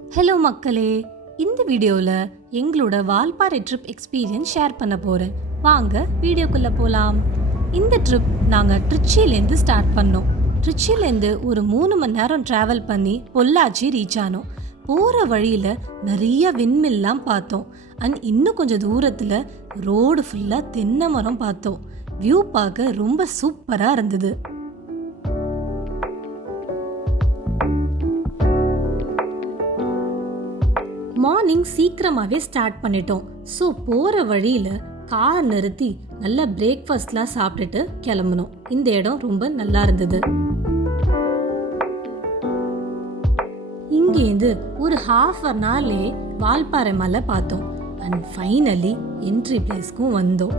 Hello மக்களே, இந்த வீடியோவில் எங்களோட வால்பாறை ட்ரிப் எக்ஸ்பீரியன்ஸ் ஷேர் பண்ண போகிறேன். வாங்க வீடியோக்குள்ளே போகலாம். இந்த ட்ரிப் நாங்கள் ட்ரிச்சிலேருந்து ஸ்டார்ட் பண்ணோம். ட்ரிச்சிலேருந்து ஒரு 3 மணி நேரம் ட்ராவல் பண்ணி பொள்ளாச்சி ரீச் ஆனோம். போகிற வழியில் நிறைய விண்மில்லாம் பார்த்தோம். அண்ட் இன்னும் கொஞ்சம் தூரத்தில் ரோடு ஃபுல்லாக தென்னை மரம் பார்த்தோம். வியூ பார்க்க ரொம்ப சூப்பராக இருந்தது. மார்னிங் சீக்கிரமாகவே ஸ்டார்ட் பண்ணிட்டோம். ஸோ போகிற வழியில் கார் நிறுத்தி நல்லா பிரேக்ஃபாஸ்ட்லாம் சாப்பிட்டுட்டு கிளம்பணும். இந்த இடம் ரொம்ப நல்லா இருந்தது. இங்கேருந்து ஒரு ½ ஹவர்லே வால்பாறை மலை பார்த்தோம். அண்ட் ஃபைனலி என்ட்ரி பிளேஸ்க்கும் வந்தோம்.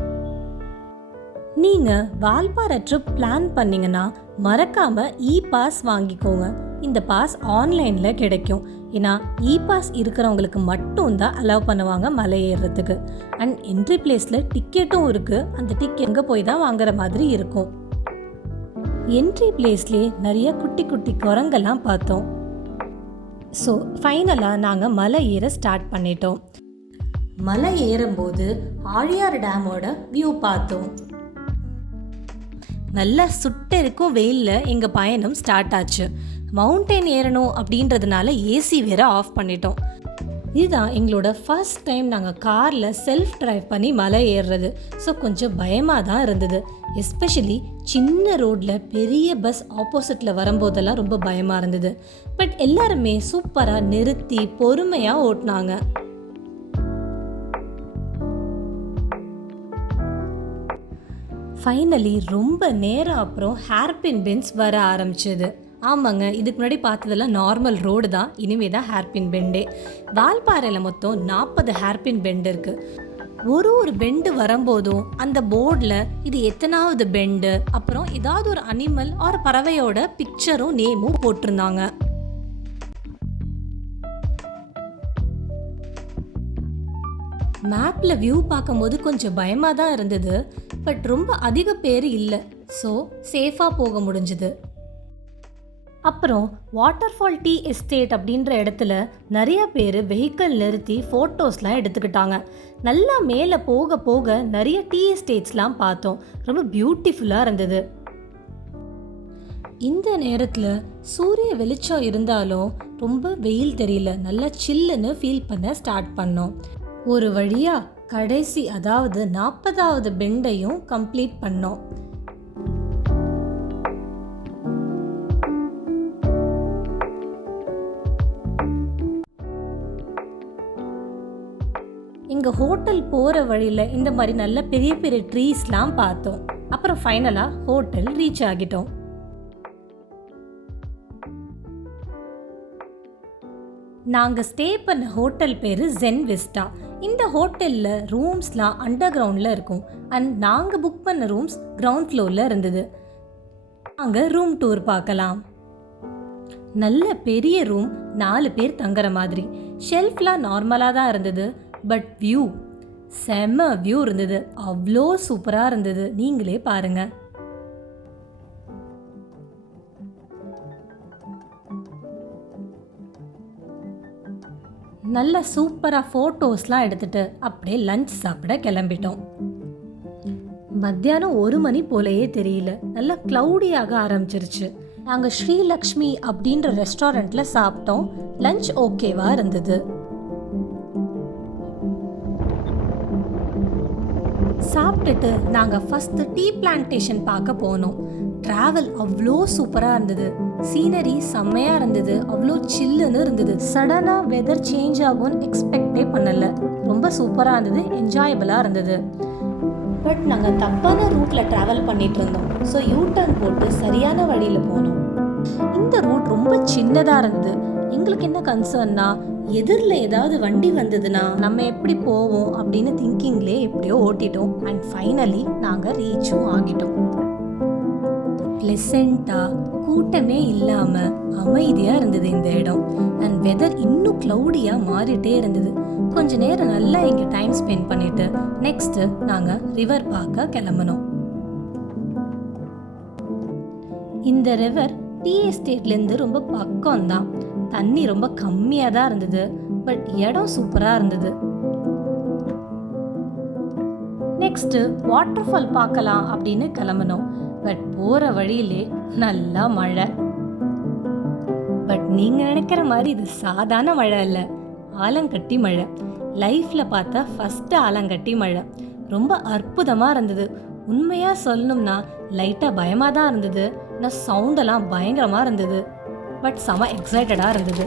நீங்கள் வால்பாறை ட்ரிப் பிளான் பண்ணிங்கன்னா மறக்காமல் பாஸ் வாங்கிக்கோங்க. இந்த பாஸ் ஆன்லைனில் கிடைக்கும். ஏன்னா பாஸ் இருக்கிறவங்களுக்கு மட்டும்தான் அலோவ் பண்ணுவாங்க மலை ஏறுறதுக்கு. அண்ட் என்ட்ரி பிளேஸில் டிக்கெட்டும் இருக்குது. அந்த டிக்கெட் எங்கே போய் தான் வாங்குற மாதிரி இருக்கும். என்ட்ரி பிளேஸ்லேயே நிறைய குட்டி குட்டி குரங்கெல்லாம் பார்த்தோம். ஸோ ஃபைனலாக நாங்கள் மலை ஏற ஸ்டார்ட் பண்ணிட்டோம். மலை ஏறும்போது ஆழியார் டேமோட வியூ பார்த்தோம். நல்லா சுட்டெருக்கும் வெயிலில் எங்கள் பயணம் ஸ்டார்ட் ஆச்சு. மவுண்டைன் ஏறணும் அப்படின்றதுனால ஏசி வேற ஆஃப் பண்ணிட்டோம். இதுதான் எங்களோட ஃபர்ஸ்ட் டைம் நாங்கள் காரில் செல்ஃப் டிரைவ் பண்ணி மலை ஏறுறது. ஸோ கொஞ்சம் பயமாக தான் இருந்தது. எஸ்பெஷலி சின்ன ரோட்டில் பெரிய பஸ் ஆப்போசிட்டில் வரும்போதெல்லாம் ரொம்ப பயமாக இருந்தது. பட் எல்லாருமே சூப்பராக நிறுத்தி பொறுமையாக ஓட்டினாங்க. ஃபைனலி ரொம்ப நேரம் அப்புறம் ஹேர்பின் பெண்ட்ஸ் வர ஆரம்பிச்சது. ஆமாங்க, இதுக்கு முன்னாடி பார்த்ததெல்லாம் நார்மல் ரோடு தான். இனிமேல் தான் ஹேர்பின் பெண்டே. வால்பாறையில் மொத்தம் 40 ஹேர்பின் பெண்டு இருக்குது. ஒரு பெண்டு வரும்போதும் அந்த போர்டில் இது எத்தனாவது பெண்டு, அப்புறம் ஏதாவது ஒரு அனிமல் ஒரு பறவையோட பிக்சரும் நேமும் போட்டிருந்தாங்க. மேப்பில் வியூ பார்க்கும்போது கொஞ்சம் பயமாக தான் இருந்தது. பட் ரொம்ப அதிக பேர் இல்லை. ஸோ சேஃபாக போக முடிஞ்சுது. அப்புறம் வாட்டர்ஃபால் டீ எஸ்டேட் அப்படின்ற இடத்துல நிறைய பேர் வெஹிக்கிள் நிறுத்தி ஃபோட்டோஸ்லாம் எடுத்துக்கிட்டாங்க. நல்லா மேலே போக போக நிறைய டீ எஸ்டேட்ஸ்லாம் பார்த்தோம். ரொம்ப பியூட்டிஃபுல்லாக இருந்தது. இந்த நேரத்தில் சூரிய வெளிச்சம் இருந்தாலும் ரொம்ப வெயில் தெரியல. நல்லா சில்லுன்னு ஃபீல் பண்ண ஸ்டார்ட் பண்ணோம். ஒரு வழியாக கடைசி அதாவது 40வது பெண்டையும் கம்ப்ளீட் பண்ணோம். எங்கள் ஹோட்டல் போகிற வழியில் இந்த மாதிரி நல்ல பெரிய பெரிய ட்ரீஸ்லாம் பார்த்தோம். அப்புறம் ஃபைனலாக ஹோட்டல் ரீச் ஆகிட்டோம். நாங்கள் ஸ்டே பண்ண ஹோட்டல் பேர் ஜென் விஸ்டா. இந்த ஹோட்டலில் ரூம்ஸ்லாம் அண்டர் கிரவுண்டில் இருக்கும். அண்ட் நாங்கள் புக் பண்ண ரூம்ஸ் கிரவுண்ட் ஃப்ளோரில் இருந்தது. நாங்கள் ரூம் டூர் பார்க்கலாம். நல்ல பெரிய ரூம், 4 பேர் தங்குற மாதிரி. ஷெல்ஃப்லாம் நார்மலாக தான் இருந்தது. பட் வியூ செம்ம வியூ இருந்தது. அவ்வளோ சூப்பராக இருந்தது. நீங்களே பாருங்கள். நல்ல சூப்பராக ஃபோட்டோஸ்லாம் எடுத்துகிட்டு அப்படியே லஞ்ச் சாப்பிட கிளம்பிட்டோம். மத்தியானம் 1 மணி போலையே தெரியல. நல்லா க்ளவுடியாக ஆரம்பிச்சிருச்சு. நாங்கள் ஸ்ரீலக்ஷ்மி அப்படின்ற ரெஸ்டாரண்ட்டில் சாப்பிட்டோம். லஞ்ச் ஓகேவாக இருந்தது. சாப்பிட்டுட்டு நாங்கள் ஃபஸ்ட்டு டீ பிளான்டேஷன் பார்க்க போனோம். ட்ராவல் அவ்வளோ சூப்பராக இருந்தது. சீனரி செம்மையாக இருந்தது. அவ்வளோ சில்லுன்னு இருந்தது. சடனாக வெதர் சேஞ்ச் ஆகும்னு எக்ஸ்பெக்டே பண்ணலை. ரொம்ப சூப்பராக இருந்தது. என்ஜாயபிளாக இருந்தது. பட் நாங்கள் தப்பான ரூட்டில் ட்ராவல் பண்ணிகிட்டு இருந்தோம். ஸோ யூடர்ன் போட்டு சரியான வழியில் போனோம். இந்த ரூட் ரொம்ப சின்னதாக இருந்தது. எங்களுக்கு என்ன கன்சர்ன்னா, எதிரில் ஏதாவது வண்டி வந்ததுன்னா நம்ம எப்படி போவோம் அப்படின்னு திங்கிங்லே எப்படியோ ஓட்டிட்டோம். அண்ட் ஃபைனலி நாங்கள் ரீச்சும் ஆகிட்டோம். ப்ளசண்ட்டாக கூட்டமே இல்லாமல் அமைதியாக இருந்தது இந்த இடம். அண்ட் வெதர் இன்னும் க்ளவுடியாக மாறிட்டே இருந்தது. கொஞ்ச நேரம் நல்லா இங்கே டைம் ஸ்பெண்ட் பண்ணிவிட்டு நெக்ஸ்ட்டு நாங்கள் ரிவர் பார்க்க கிளம்பினோம். இந்த ரிவர் டீ எஸ்டேட்லேருந்து ரொம்ப பக்கம்தான். தண்ணி ரொம்ப கம்மியாக தான் இருந்தது, பட் இடம் சூப்பராக இருந்தது. நெக்ஸ்ட்டு வாட்டர் ஃபால் பார்க்கலாம் அப்படின்னு கிளம்பினோம். பட் போகிற வழியிலே நல்லா மழை. பட் நீங்கள் நினைக்கிற மாதிரி இது சாதாரண மழை இல்லை, ஆலங்கட்டி மழை. லைஃப்பில் பார்த்தா ஃபஸ்ட்டு ஆலங்கட்டி மழை. ரொம்ப அற்புதமாக இருந்தது. உண்மையாக சொல்லணும்னா லைட்டாக பயமாக தான் இருந்தது. ஆனால் சவுண்டெல்லாம் பயங்கரமாக இருந்தது. பட் செம எக்ஸைட்டடாக இருந்தது.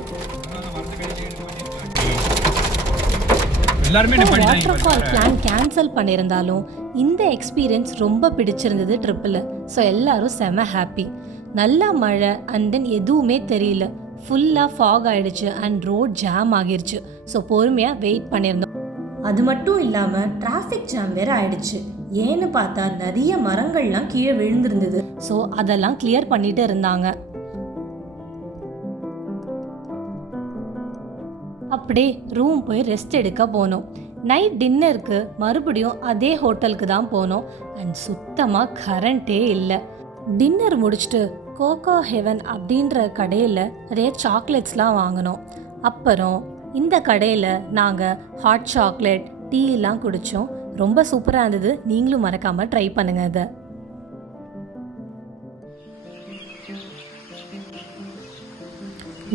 வாட்டர் ஃபால் பிளான் கேன்சல் பண்ணியிருந்தாலும் இந்த எக்ஸ்பீரியன்ஸ் ரொம்ப பிடிச்சிருந்தது ட்ரிப்பில். ஸோ எல்லாரும் செம ஹாப்பி. நல்லா மழை அண்ட் தென் எதுவுமே தெரியல. ஃபுல்லாக ஃபாக் ஆகிடுச்சு அண்ட் ரோட் ஜாம் ஆகிருச்சு. ஸோ பொறுமையாக வெயிட் பண்ணியிருந்தோம். அது மட்டும் இல்லாமல் டிராஃபிக் ஜாம் வேறு ஆயிடுச்சு. ஏன்னு பார்த்தா நிறைய மரங்கள்லாம் கீழே விழுந்திருந்தது. ஸோ அதெல்லாம் கிளியர் பண்ணிட்டு இருந்தாங்க. அப்படியே ரூம் போய் ரெஸ்ட் எடுக்க போனோம். நைட் டின்னருக்கு மறுபடியும் அதே ஹோட்டலுக்கு தான் போனோம். அண்ட் சுத்தமாக கரண்ட்டே இல்லை. டின்னர் முடிச்சுட்டு கோகோ ஹெவன் அப்படின்ற கடையில் நிறைய சாக்லேட்ஸ்லாம் வாங்கினோம். அப்புறம் இந்த கடையில் நாங்கள் ஹாட் சாக்லேட் டீலாம் குடித்தோம். ரொம்ப சூப்பராக இருந்தது. நீங்களும் மறக்காமல் ட்ரை பண்ணுங்கள் அதை.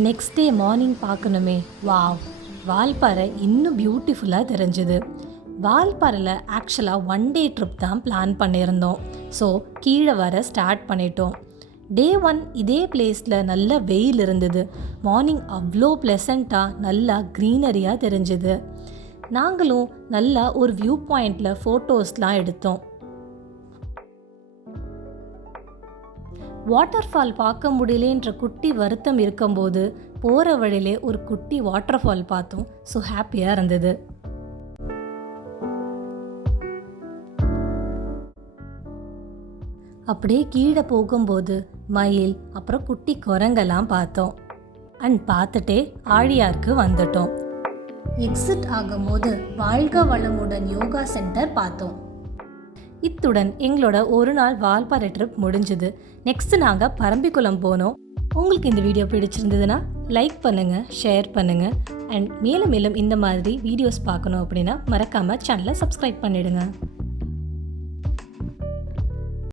நெக்ஸ்ட் டே மார்னிங் பார்க்கணுமே, வாவ், வால்பாறை இன்னும் பியூட்டிஃபுல்லாக தெரிஞ்சுது. வால்பாறையில் ஆக்சுவலாக 1 டே ட்ரிப் தான் பிளான் பண்ணியிருந்தோம். ஸோ கீழே வர ஸ்டார்ட் பண்ணிட்டோம். டே 1 இதே பிளேஸில் நல்ல வெயில் இருந்தது. மார்னிங் அவ்வளோ ப்ளசண்ட்டாக நல்லா க்ரீனரியாக தெரிஞ்சுது. நாங்களும் நல்லா ஒரு வியூ பாயிண்டில் ஃபோட்டோஸ்லாம் எடுத்தோம். வாட்டர் ஃபால் பார்க்க முடியலேன்ற குட்டி வருத்தம் இருக்கும்போது போகிற வழியிலே ஒரு குட்டி வாட்டர் ஃபால் பார்த்தோம். ஸோ ஹாப்பியாக இருந்தது. அப்படியே கீழே போகும்போது மயில் அப்புறம் குட்டி குரங்கெல்லாம் பார்த்தோம். அண்ட் பார்த்துட்டே ஆழியாருக்கு வந்துட்டோம். எக்ஸிட் ஆகும்போது வாழ்க வளமுடன் யோகா சென்டர் பார்த்தோம். இத்துடன் எங்களோட ஒரு நாள் வால்பாறை ட்ரிப் முடிஞ்சுது. நெக்ஸ்ட் நாங்கள் பரம்பிக்குளம் போனோம். உங்களுக்கு இந்த வீடியோ பிடிச்சிருந்ததுன்னா லைக் பண்ணுங்கள், ஷேர் பண்ணுங்கள். அண்ட் மேலும் மேலும் இந்த மாதிரி வீடியோஸ் பார்க்கணும் அப்படின்னா மறக்காமல் சேனலை சப்ஸ்கிரைப் பண்ணிவிடுங்க.